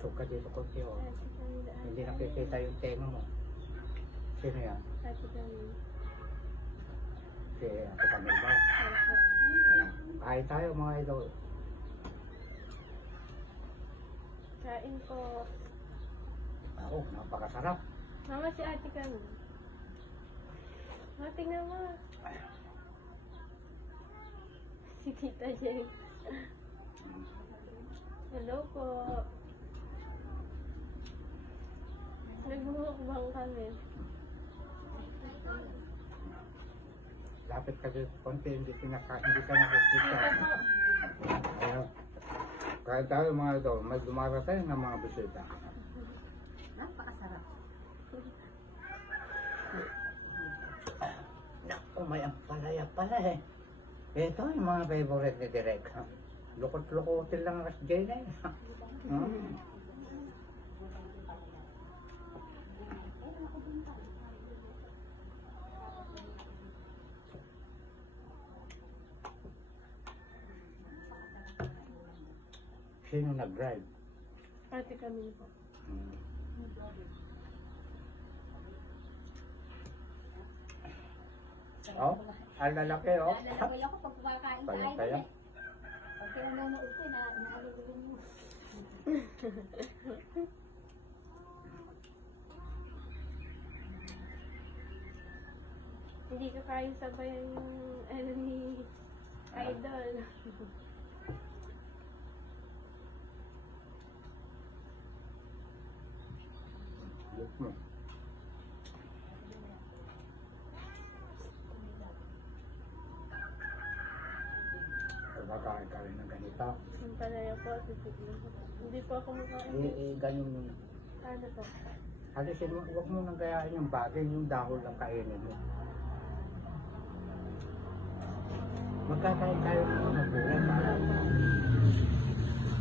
Usog ka dito ko, Tio. Ate Camila. Hindi nakikita yung tema mo. Sino yan? Ate Camila. Si Ate Camila. Opo. Ayan. Kain tayo mga idol. Kain po. Oo, napakasarap. Mama si Ate Camila. Mama, tingnan mo. Si Tita Jane. Hello po. Nagmumukbang kami. Lapit ka dito konti, hindi ka nakikita. Ito po. Ayan. Kain tayo mga idol. May dumarating ng mga bisita. Napakasarap. Naku, may ampalaya pala eh. Ito yung mga favorite ni Direk. Lukot-lukotin lang ang Jay na eh. Sino nag-drive? Ate Camila po. Oh, ang lalaki oh. Nalalagal ako pag kumakain Kaya, tayo. kaya. Pag nanonood ko, naalala mo. Hindi ka kayang sabayan yung ano ni Idol. Look mo. Kumakain ka rin ng ganito. Yung palaya po, titignan ko. Hindi po ako makain. Ganun yung... Ano po? Alisin mo, huwag mo nang gayahin yung bagay, yung dahol lang kainin mo. Magkakain tayo ng mga gulay para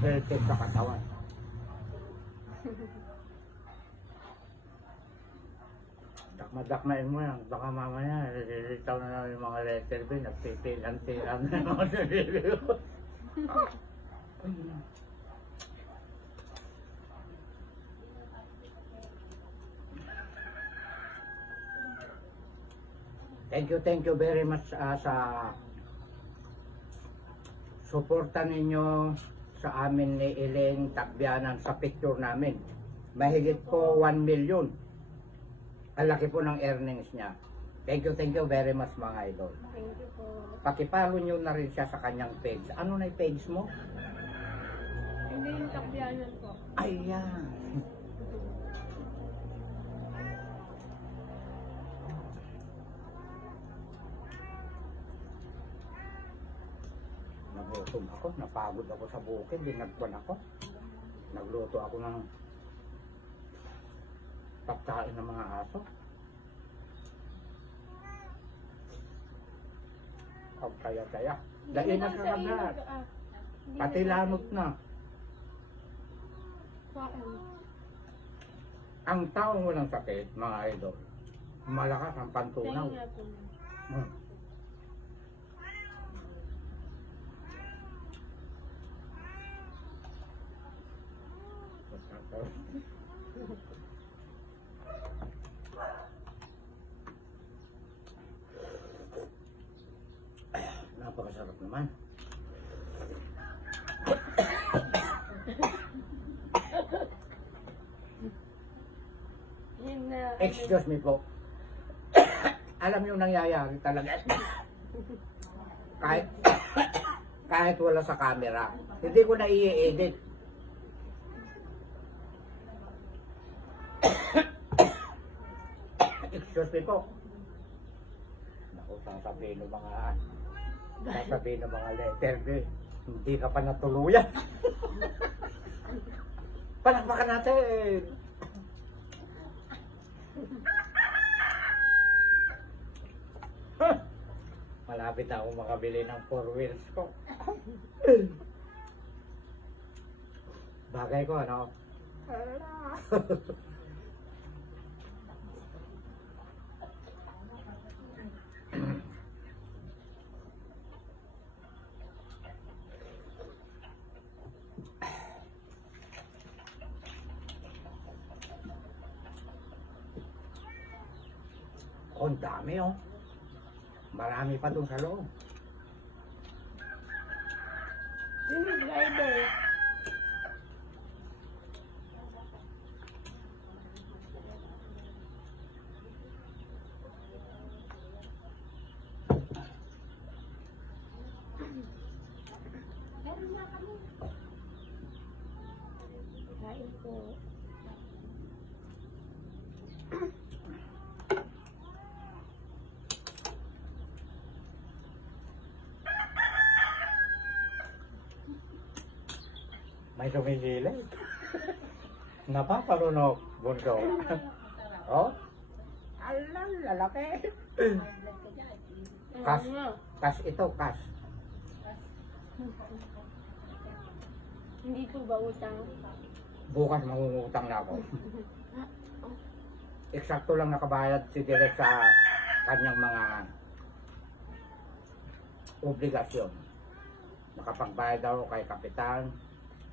healthy sa katawan. Dakma-dakmain mo yan. Baka mamaya, nililitaw na namin yung mga letter B, nagtitilan-tilan na mga sarili ko. Thank you very much sa suporta ninyo sa amin ni Elaine Tagbianan sa picture namin. Mahigit po 1 million. Ang laki po ng earnings niya. Thank you very much mga idol. Thank you po. Pakipalo nyo na rin siya sa kanyang page. Ano na yung page mo? Hindi yung takbianan po. Ayan. Nagutom ako, napagod ako sa bukid, dinagpan ako. Nagluto ako ng pagkain ng mga aso. Ang kaya-kaya. Dahil na sa lahat. Pati lanot na. Ang taong walang sakit, mga idol, malakas ang pantunaw. Tingnan natin. Hmm. Napakasarap naman. Yun na. Excuse me po. Alam niyo nangyayari talaga. kahit wala sa camera, hindi ko na i-edit. Excuse me po. Naku, sasabihin ng mga letter B, hindi ka pa natuluyan. Palakpakan natin. Malapit na ako makabili ng 4 wheels ko. Bagay ko, ano? Oh, ang dami oh. Marami pa doon sa loob. Yun yung driver. Meron na kami. Kain po. May sumisili. Napaparunok, bunso. Oh? Alam, lalaki. Kas. Ano nga? Kas ito, kas. Hindi po ba utang? Bukas mangungutang na ako. Eksakto lang nakabayad si Direk sa kanyang mga obligasyon. Nakapagbayad daw kay Kapitan.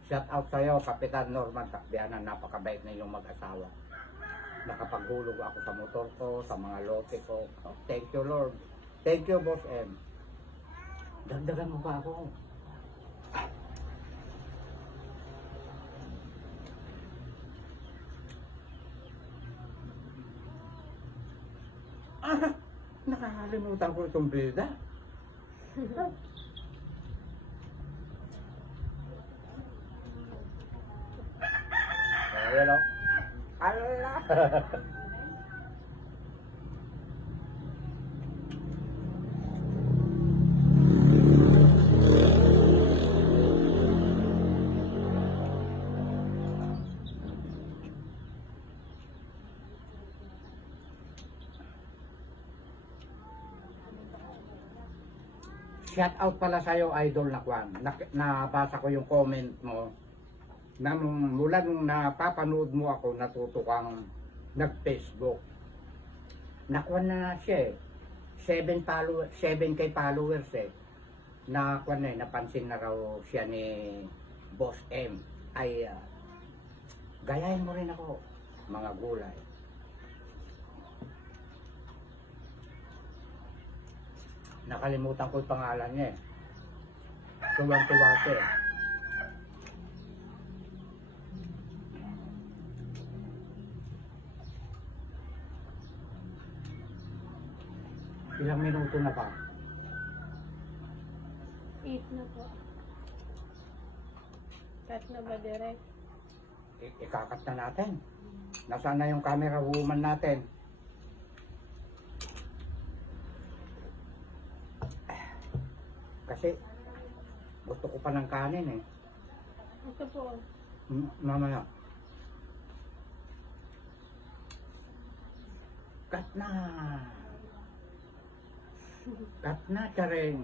Shout out sa'yo, Kapitan Norman Takbianan. Napakabait na yung mag-asawa. Nakapaghulog ako sa motor ko, sa mga lote ko. Oh, thank you, Lord. Thank you, Boss M. Dagdagan mo ba ako? Ah, nakakalimutan ko itong bida. Ayan o. Allah! Shout out pala sa'yo, Idol na Kwan. Nabasa ko yung comment mo. Na mula nung napapanood mo ako, natuto kang nag-Facebook. Nakuan na siya eh. 7K followers eh. Nakuan na eh, napansin na raw siya ni Boss M. Ay, gayahin mo rin ako, mga gulay. Nakalimutan ko yung pangalan niya eh. Tuwang-tuwa siya eh. Ilang minuto na ba? 8 na po. Cut na ba direct? Ikakat na natin. Nasaan na yung camera woman natin? Kasi gusto ko pa ng kanin eh. Ito po. Mamaya. Cut na. Cut na, Charing.